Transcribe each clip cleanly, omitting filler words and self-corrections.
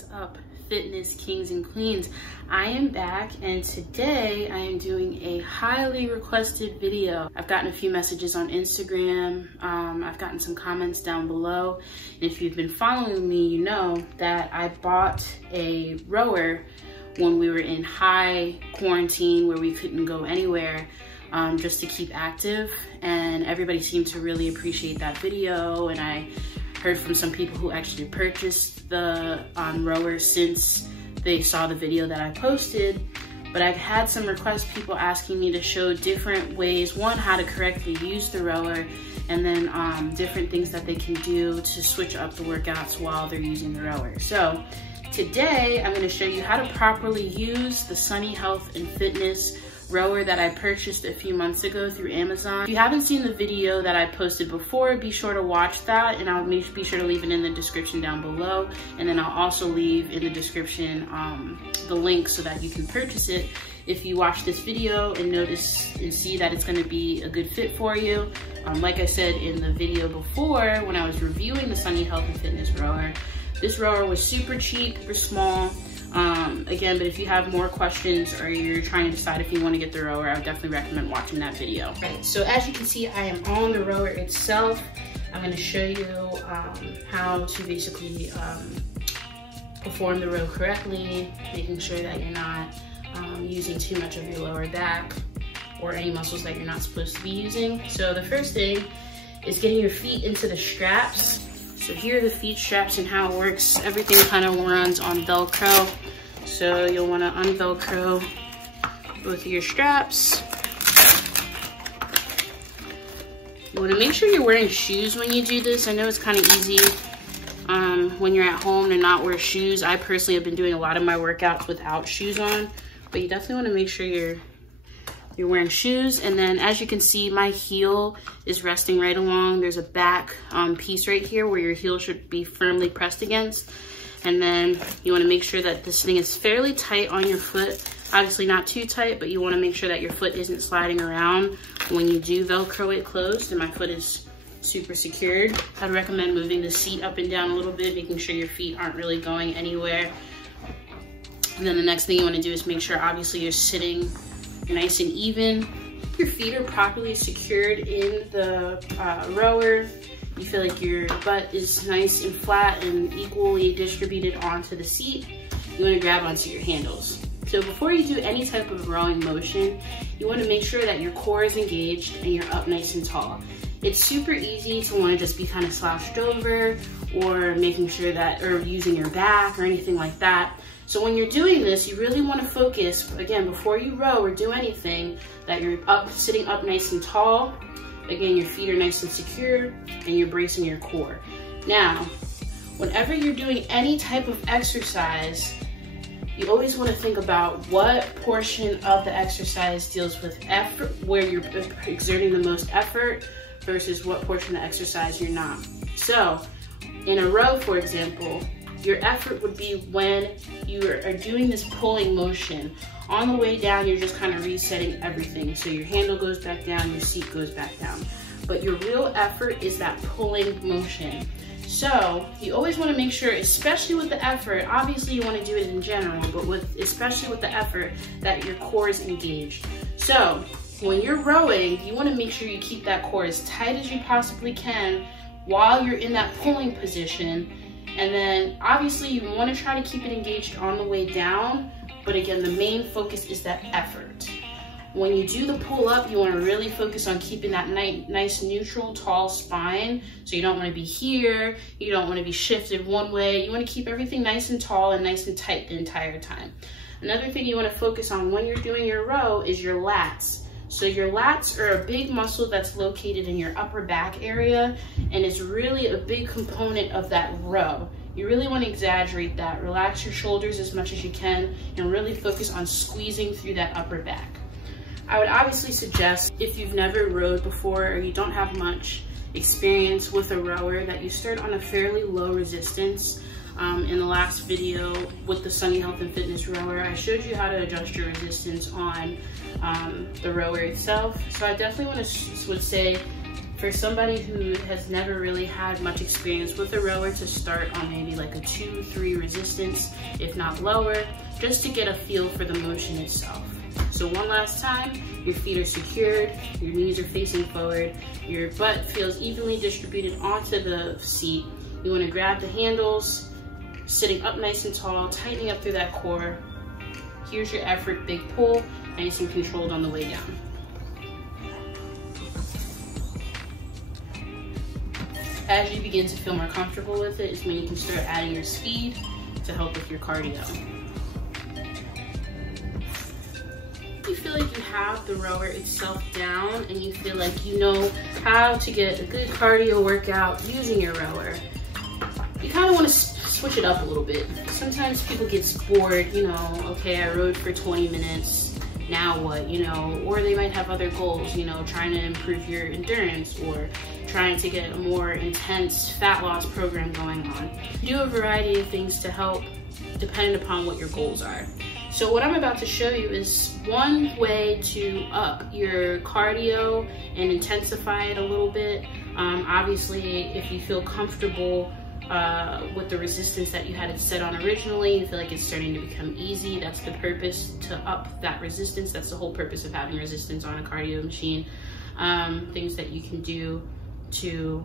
Is up, fitness kings and queens? I am back, and today I am doing a highly requested video. I've gotten a few messages on Instagram. I've gotten some comments down below, and if you've been following me, you know that I bought a rower when we were in high quarantine where we couldn't go anywhere, just to keep active, and everybody seemed to really appreciate that video. And I heard from some people who actually purchased the rower since they saw the video that I posted. But I've had some requests, people asking me to show different ways, one, how to correctly use the rower, and then different things that they can do to switch up the workouts while they're using the rower. So today I'm going to show you how to properly use the Sunny Health and Fitness rower that I purchased a few months ago through Amazon. If you haven't seen the video that I posted before, be sure to watch that, and I'll be sure to leave it in the description down below, and then I'll also leave in the description the link so that you can purchase it if you watch this video and notice and see that it's going to be a good fit for you. Like I said in the video before, when I was reviewing the Sunny Health and Fitness rower, this rower was super cheap, super small. Again, but if you have more questions or you're trying to decide if you want to get the rower, I would definitely recommend watching that video. Right, so as you can see, I am on the rower itself. I'm going to show you how to basically perform the row correctly, making sure that you're not using too much of your lower back or any muscles that you're not supposed to be using. So the first thing is getting your feet into the straps. So here are the feet straps and how it works. Everything kind of runs on Velcro. So you'll want to unvelcro both of your straps. You want to make sure you're wearing shoes when you do this. I know it's kind of easy when you're at home to not wear shoes. I personally have been doing a lot of my workouts without shoes on, but you definitely want to make sure you're wearing shoes. And then as you can see, my heel is resting right along. There's a back piece right here where your heel should be firmly pressed against. And then you want to make sure that this thing is fairly tight on your foot. Obviously not too tight, but you want to make sure that your foot isn't sliding around when you do Velcro it closed. And my foot is super secured. I'd recommend moving the seat up and down a little bit, making sure your feet aren't really going anywhere. And then the next thing you want to do is make sure, obviously, you're sitting nice and even. Your feet are properly secured in the rower. You feel like your butt is nice and flat and equally distributed onto the seat. You want to grab onto your handles. So before you do any type of rowing motion, you want to make sure that your core is engaged and you're up nice and tall. It's super easy to want to just be kind of slouched over or making sure that, or using your back or anything like that. So when you're doing this, you really want to focus, again, before you row or do anything, that you're sitting up nice and tall. Again, your feet are nice and secure and you're bracing your core. Now, whenever you're doing any type of exercise, you always want to think about what portion of the exercise deals with effort, where you're exerting the most effort, versus what portion of the exercise you're not. So in a row, for example, your effort would be when you are doing this pulling motion. On the way down, you're just kind of resetting everything. So your handle goes back down, your seat goes back down. But your real effort is that pulling motion. So you always want to make sure, especially with the effort, obviously you want to do it in general, but especially with the effort, that your core is engaged. So when you're rowing, you want to make sure you keep that core as tight as you possibly can while you're in that pulling position. And then obviously you want to try to keep it engaged on the way down, but again, the main focus is that effort. When you do the pull up, you want to really focus on keeping that nice neutral tall spine. So you don't want to be here, you don't want to be shifted one way. You want to keep everything nice and tall and nice and tight the entire time. Another thing you want to focus on when you're doing your row is your lats. So your lats are a big muscle that's located in your upper back area, and it's really a big component of that row. You really want to exaggerate that. Relax your shoulders as much as you can and really focus on squeezing through that upper back. I would obviously suggest, if you've never rowed before or you don't have much experience with a rower, that you start on a fairly low resistance. In the last video with the Sunny Health and Fitness rower, I showed you how to adjust your resistance on the rower itself. So I definitely would say For somebody who has never really had much experience with a rower, to start on maybe like a 2-3 resistance, if not lower, just to get a feel for the motion itself. So one last time, your feet are secured, your knees are facing forward, your butt feels evenly distributed onto the seat. You want to grab the handles, sitting up nice and tall, tightening up through that core. Here's your effort, big pull, nice and controlled on the way down. As you begin to feel more comfortable with it is when you can start adding your speed to help with your cardio. You feel like you have the rower itself down and you feel like you know how to get a good cardio workout using your rower, you kind of want to switch it up a little bit. Sometimes people get bored, you know, okay, I rode for 20 minutes, now what, you know, or they might have other goals, you know, trying to improve your endurance or trying to get a more intense fat loss program going on. Do a variety of things to help depending upon what your goals are. So what I'm about to show you is one way to up your cardio and intensify it a little bit. Obviously, if you feel comfortable with the resistance that you had it set on originally, you feel like it's starting to become easy, that's the purpose, to up that resistance. That's the whole purpose of having resistance on a cardio machine. Things that you can do to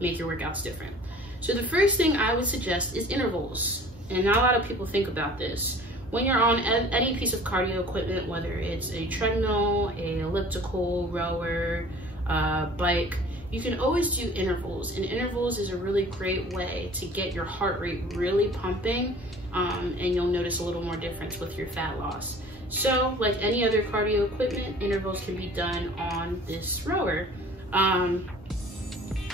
make your workouts different. So the first thing I would suggest is intervals. And not a lot of people think about this. When you're on any piece of cardio equipment, whether it's a treadmill, a elliptical, rower, bike, you can always do intervals. And intervals is a really great way to get your heart rate really pumping, and you'll notice a little more difference with your fat loss. So like any other cardio equipment, intervals can be done on this rower.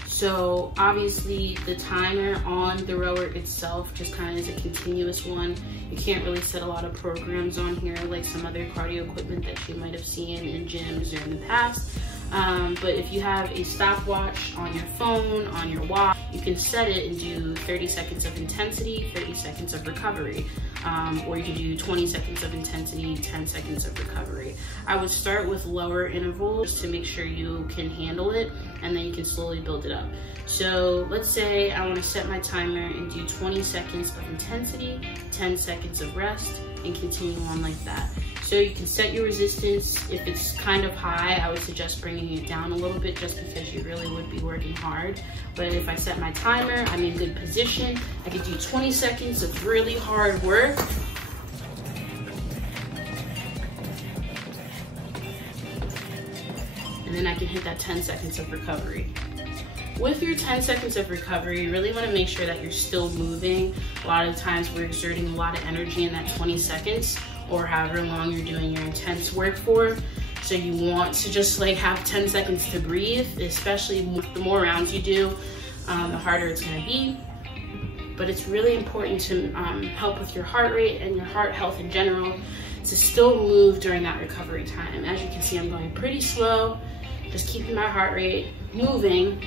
So obviously the timer on the rower itself just kind of is a continuous one. You can't really set a lot of programs on here like some other cardio equipment that you might have seen in gyms or in the past. But if you have a stopwatch on your phone, on your watch, you can set it and do 30 seconds of intensity, 30 seconds of recovery. Or you can do 20 seconds of intensity, 10 seconds of recovery. I would start with lower intervals to make sure you can handle it, and then you can slowly build it up. So let's say I want to set my timer and do 20 seconds of intensity, 10 seconds of rest, and continue on like that. So you can set your resistance. If it's kind of high, I would suggest bringing it down a little bit just because you really would be working hard. But if I set my timer, I'm in good position. I could do 20 seconds of really hard work. And then I can hit that 10 seconds of recovery. With your 10 seconds of recovery, you really want to make sure that you're still moving. A lot of times we're exerting a lot of energy in that 20 seconds or however long you're doing your intense work for. So you want to just like have 10 seconds to breathe, especially the more rounds you do, the harder it's going to be. But it's really important to help with your heart rate and your heart health in general to still move during that recovery time. As you can see, I'm going pretty slow, just keeping my heart rate moving,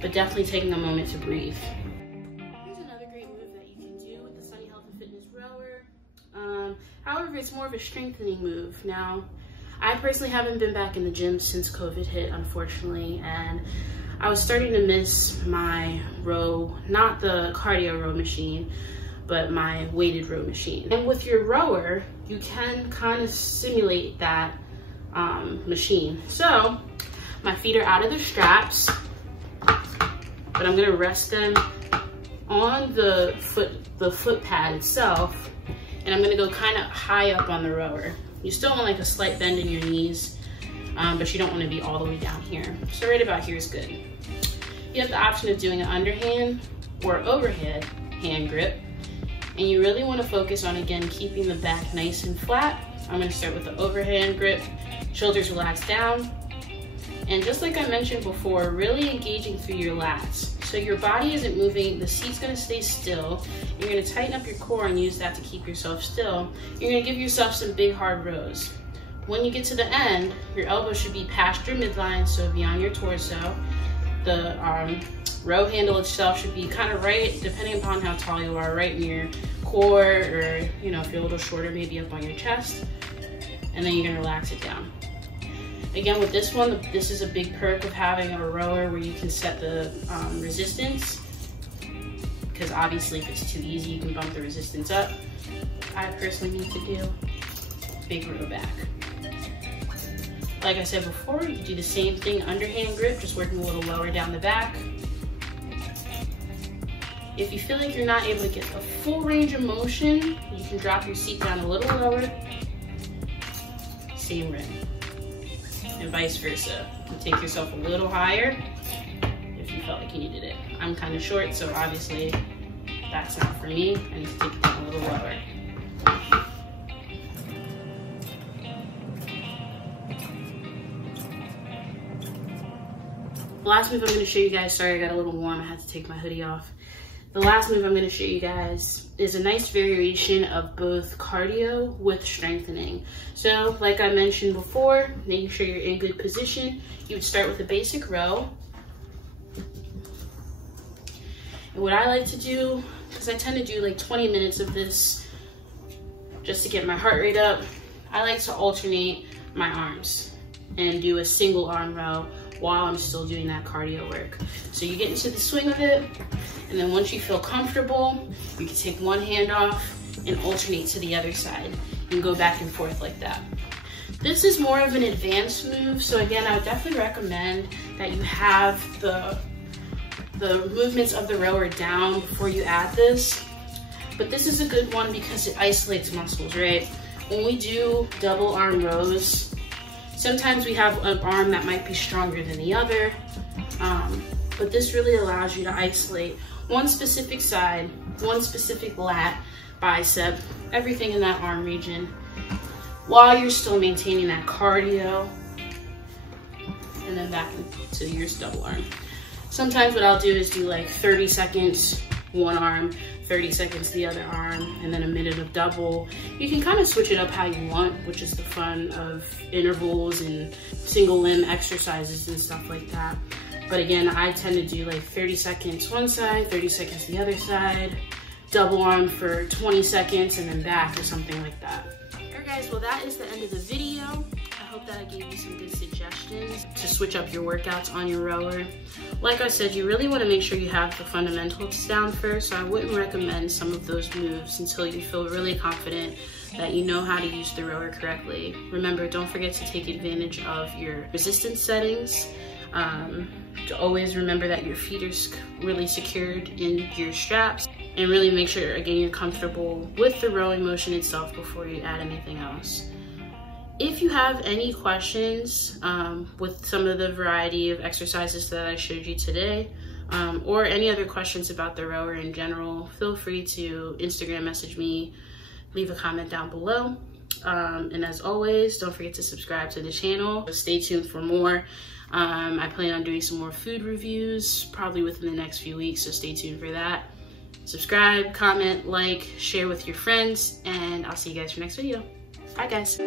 but definitely taking a moment to breathe. Here's another great move that you can do with the Sunny Health and Fitness rower. However, it's more of a strengthening move. Now, I personally haven't been back in the gym since COVID hit, unfortunately, and I was starting to miss my row, not the cardio row machine, but my weighted row machine. And with your rower, you can kind of simulate that machine. So my feet are out of the straps, but I'm gonna rest them on the foot pad itself, and I'm gonna go kind of high up on the rower. You still want like a slight bend in your knees, but you don't want to be all the way down here. So right about here is good. You have the option of doing an underhand or overhead hand grip, and you really want to focus on, again, keeping the back nice and flat. I'm going to start with the overhand grip, shoulders relaxed down, and just like I mentioned before, really engaging through your lats. So your body isn't moving, the seat's going to stay still. You're going to tighten up your core and use that to keep yourself still. You're going to give yourself some big hard rows. When you get to the end, your elbows should be past your midline, so beyond your torso. The row handle itself should be kind of right, depending upon how tall you are, right near core, or if you're a little shorter, maybe up on your chest. And then you're going to relax it down. Again, with this one, this is a big perk of having a rower where you can set the resistance, because obviously if it's too easy, you can bump the resistance up. I personally need to do big row back. Like I said before, you can do the same thing, underhand grip, just working a little lower down the back. If you feel like you're not able to get a full range of motion, you can drop your seat down a little lower, same rim, and vice versa. You can take yourself a little higher if you felt like you needed it. I'm kind of short, so obviously that's not for me. I need to take it down a little lower. The last move I'm going to show you guys, sorry I got a little warm, I had to take my hoodie off. The last move I'm going to show you guys is a nice variation of both cardio with strengthening. So like I mentioned before, making sure you're in good position, you would start with a basic row. And what I like to do, because I tend to do like 20 minutes of this just to get my heart rate up, I like to alternate my arms and do a single arm row while I'm still doing that cardio work. So you get into the swing of it, and then once you feel comfortable, you can take one hand off and alternate to the other side and go back and forth like that. This is more of an advanced move, so again, I would definitely recommend that you have the movements of the rower down before you add this. But this is a good one because it isolates muscles, right? When we do double arm rows, sometimes we have an arm that might be stronger than the other, but this really allows you to isolate one specific side, one specific lat, bicep, everything in that arm region, while you're still maintaining that cardio, and then back into your double arm. Sometimes what I'll do is do like 30 seconds, one arm, 30 seconds the other arm, and then a minute of double. You can kind of switch it up how you want, which is the fun of intervals and single limb exercises and stuff like that. But again, I tend to do like 30 seconds one side, 30 seconds the other side, double arm for 20 seconds, and then back or something like that. Alright guys, well that is the end of the video. I hope that I gave you some good suggestions to switch up your workouts on your rower. Like I said, you really want to make sure you have the fundamentals down first, so I wouldn't recommend some of those moves until you feel really confident that you know how to use the rower correctly. Remember, don't forget to take advantage of your resistance settings. To always remember that your feet are really secured in your straps, and really make sure, again, you're comfortable with the rowing motion itself before you add anything else. If you have any questions with some of the variety of exercises that I showed you today, or any other questions about the rower in general, feel free to Instagram message me, leave a comment down below. And as always, don't forget to subscribe to the channel. Stay tuned for more. I plan on doing some more food reviews probably within the next few weeks, so stay tuned for that. Subscribe, comment, like, share with your friends, and I'll see you guys for next video. Bye guys.